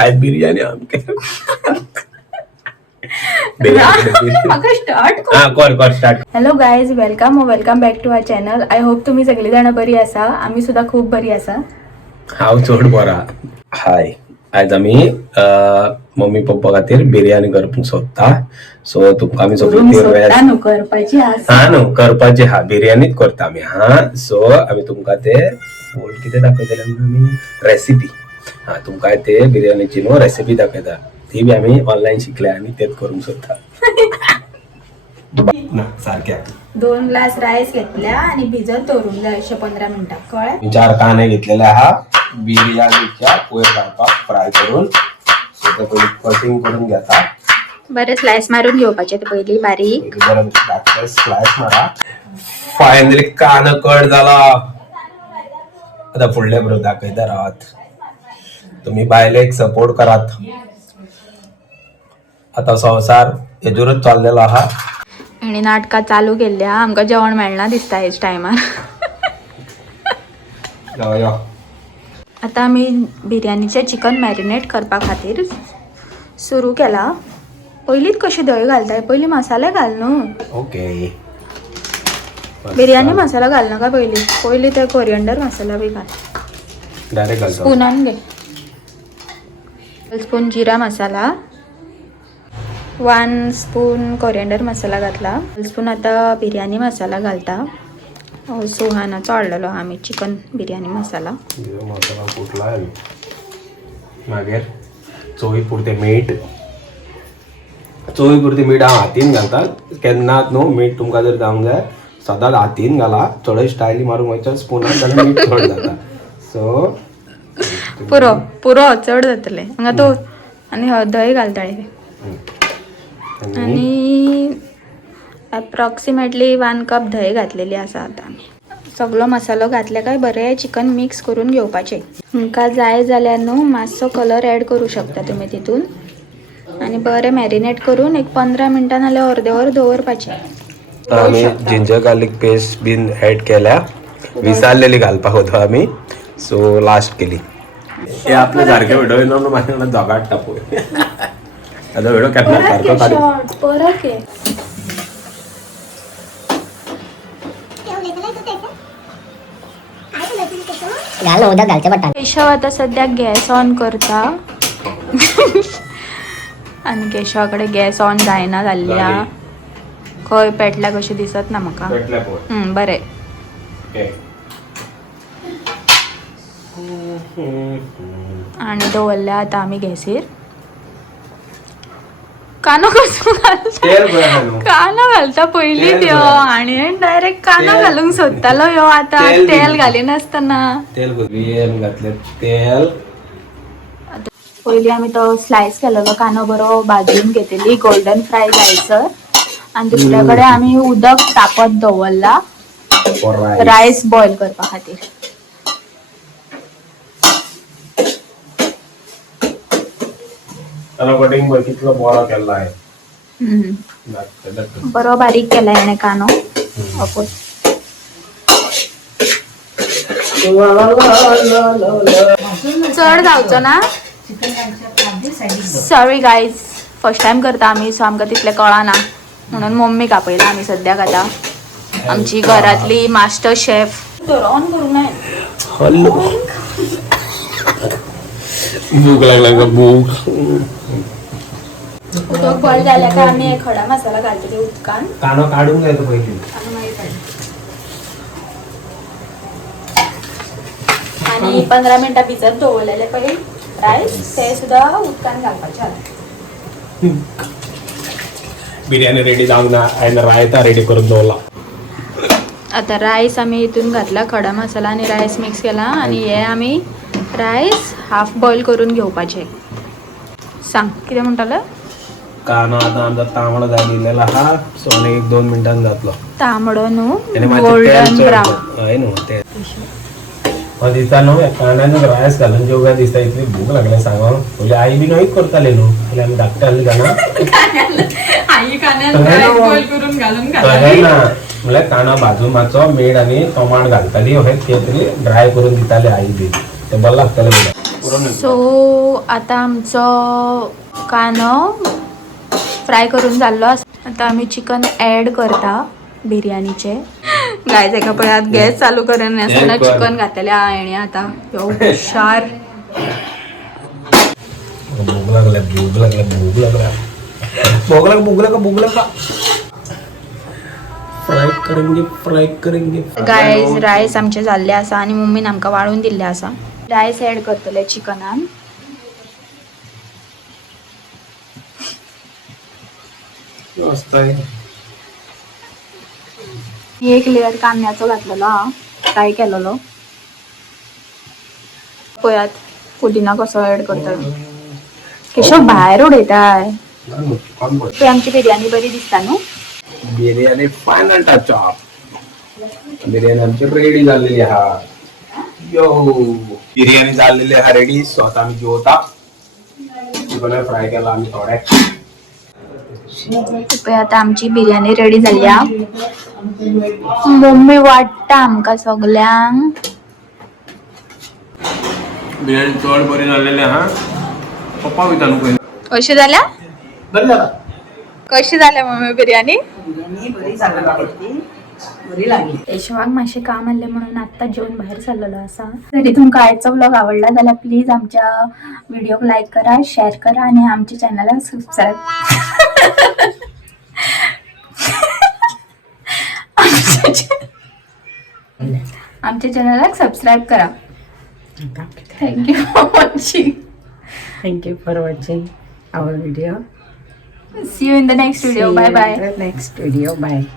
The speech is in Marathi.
आज बिर्याणी आमके start. Hello guys, welcome back to our channel. I hope तुम्ही सगळे जण बरी आसा. आम्ही सुद्धा खूप बरी आसा. हांव चड बरा. हाय, आज आम्ही मम्मी पप्पा खातीर बिर्याणी करपाक सोदता. सो तुमकां आमी करपाची हा न्हू करपाची हा बिर्याणीच करता आमी. हा सो आमी तुमकां ते फूल कितें दाखयतले आमी रेसिपी. हा तुमकां ते बिर्याणीची न्हू रेसिपी दाखयता. ती बी आमी ऑनलायन शिकल्या आनी तेच करूंक सोदता. सारख्या 2 ग्लास राईस घेतल्या आणि भिजत दवरूंक जाय 15 मिनिटां. कळ्ळें? 4 कांदे घेतलेले आहा बिर्याणीच्या वयर घालपाक फ्राय करून. सो ते पयलीं कटिंग करून घेता. बरे स्लाइस मारून घेवपाचे ते पयली बारीक. स्लाइस मारा. फायनली कांदो कट जाला. आता फुडले बरोबर दाखयता रावात. तुम्ही बायलेक सपोर्ट करात. आता संसार हेजेरूच चाललेलो आहा. आणि नाटकां चालू केल्ल्या आमकां जेवण मेळना दिसता हेच टायमार. आता आमी बिर्याणीचे चिकन मॅरिनेट करपा खातीर सुरू केला. पयलीच कशी दही घालताय, पयली मसाले घाल न्हू. ओके. बिर्याणी मसाला घाल नाका पयली ते कोरिएंडर मसाला बी घाल. डायरेक्ट घालतो. स्पूनान घे. 1 स्पून जिरा मसाला, 1 स्पून कोरिएंडर मसाला घातला. 1 स्पून आता बिर्याणी मसाला घालता. सुहानाचो हाडलेलो आमी चिकन बिर्याणी मसाला. मसाला फुटला. मागीर चोवी पुरते मीठ. हांव हातीन घालता. केन्नाच न्हू मीठ तुमकां जर जावंक जाय सदांच हातीन घाला. चड स्टायली मारूंक वयता स्पुनान जाल्यार मीठ चड जाता. सो पुरो चड जातले हांगा तो. आनी दही घालताळे आनी अप्रॉक्सिमेटली 1 कप दही घातलेली आसा. आता आमी सगळो मसालो घातले काय बरें चिकन मिक्स करून घेवपाचें. तुमकां जाय जाल्यार न्हू मातसो कलर ऍड करूं शकता तुमी तितून. आणि बरें मॅरिनेट करून 15 मिनिटां नाल्यार अर्दे वर दवरपाचें. आमी जिंजर गार्लिक पेस्ट बीन ऍड केल्या. विसरलेली घालपाक होतो आमी. सो लास्ट केली. हे आपले सारखे व्हिडिओ येणार माझ्या जगात टाकू. आता व्हिडिओ केन्ना सारको काढू. परत घे. केशव आता सध्या गॅस ऑन करता. आणि केशवाकडे गॅस ऑन जायना जाल्ल्या. खंय पेटल्या कशी दिसत ना म्हाका. बरें. आणि दवरल्या आता आमी गॅसीर. कानो कसो कानो घालता पयली त्यो आणि डायरेक्ट कानो घालूंक सोदतालो ह्यो. आता तेल घालिनासतना तेल घातले. तेल पयली आमी तो स्लायस केलेलो कानो बरो भाजून घेतली गोल्डन फ्राय जायसर. आणि दुसऱ्या कडेन आमी उदक तापत दवरला रायस बॉईल करपा खातीर. कटिंग कितलो बरो केला आहे. बरो बारीक केला हेणे कानो. चड जावचो ना. सॉरी गायज, फर्स्ट टाइम करता आमी सो आमकां तितलें कळना म्हणून मम्मीक आपयला आमी सद्याक. आता आमची घरातली मास्टर शेफ. ऑन करूं नाय. भूक लागला का भूक. उदक बॉईल जाल्या काय आमी खडा मसाला घालतली उदकान. कानो काढून घ्यायचो पयलीं. आणि 15 मिनिटां भिजत दवरलेले पयलीं रायस ते सुद्धा उदकान घालपाचे. बिर्याणी रेडी जावंक ना. आयला रायता रेडी करून दवरला. आता रायस आमी हितून घातला खडा मसाला आणि रायस मिक्स केला. आणि हे आमी रायस हाफ बॉईल करून घेवपाचे. सांग कितें म्हणटालो. कानो आता आमचा तांबडो जालेला आहा. सो आनी 1-2 मिनिटांनी जातलो. तांबडो न्हू गोल्डन ब्राउन. हय न्हू ते दिसता न्हू. कांद्यान रायस घालून जेवढ्या दिसता इतली भूक लागली सांगो. म्हणजे आई बी न्हू करताले न्हू. जाल्यार आमी धाकटे आसली जाणा. आई कांद्यान रायस बॉईल करून घालून ना म्हणल्यार कांदो भाजून मातसो मीठ आनी टोमाट घालताली. अशें कितें तरी ड्राय करून दिताली आई बी. ते बरें लागतालें. सो आता आमचं कानं फ्राय करून झालं. आता आम्ही चिकन ॲड करता बिर्याणीचे. गायच एका पळ्यात गॅस चालू करण्यासाठी चिकन घातलेले आणि आता हुशार. भूक लागला. फ्राय करेंगे. गायज राईस आमचे झाले असा आणि मम्मीन आमका वाळून दिले असा. राईस ॲड करतले चिकनान. एक लेअर कांद्याचं घातलेलं हा फ्राय केलेलो. पोयात पुदिना कसं ऍड करतात. केशव बाहेर उडयताय. ते आमची बिर्याणी बरी दिसता न्हू. Biryani final touch of. Biryani आमची रेडी झालेली हा. यो बिर्याणी झालेली हा रेडी. स्वतः आम्ही जेवता चिकन फ्राय केला आम्ही थोड्या. आता आमची बिर्याणी रेडी झाली. मम्मी वाटता आमका सगळ्यांक. बिर्याणी चड बरी झालेली हा. पप्पा विचारू पहिले कशी झाल्या कशी झाल्या मम्मी बिर्याणी. यशवाग मासे काम आले म्हणून आता जेवण बाहेर चाललेलो असा. जरी तुमका आजचा व्लॉग आवडला जाल्यार प्लीज आमच्या व्हिडिओक लाईक करा, शेअर करा आणि आमच्या चॅनलला सबस्क्राईब आमच्या चॅनलला सबस्क्राईब करा. Thank you for watching. Thank you for watching our video. See you in the next video. See Bye you bye. in the next video. Bye.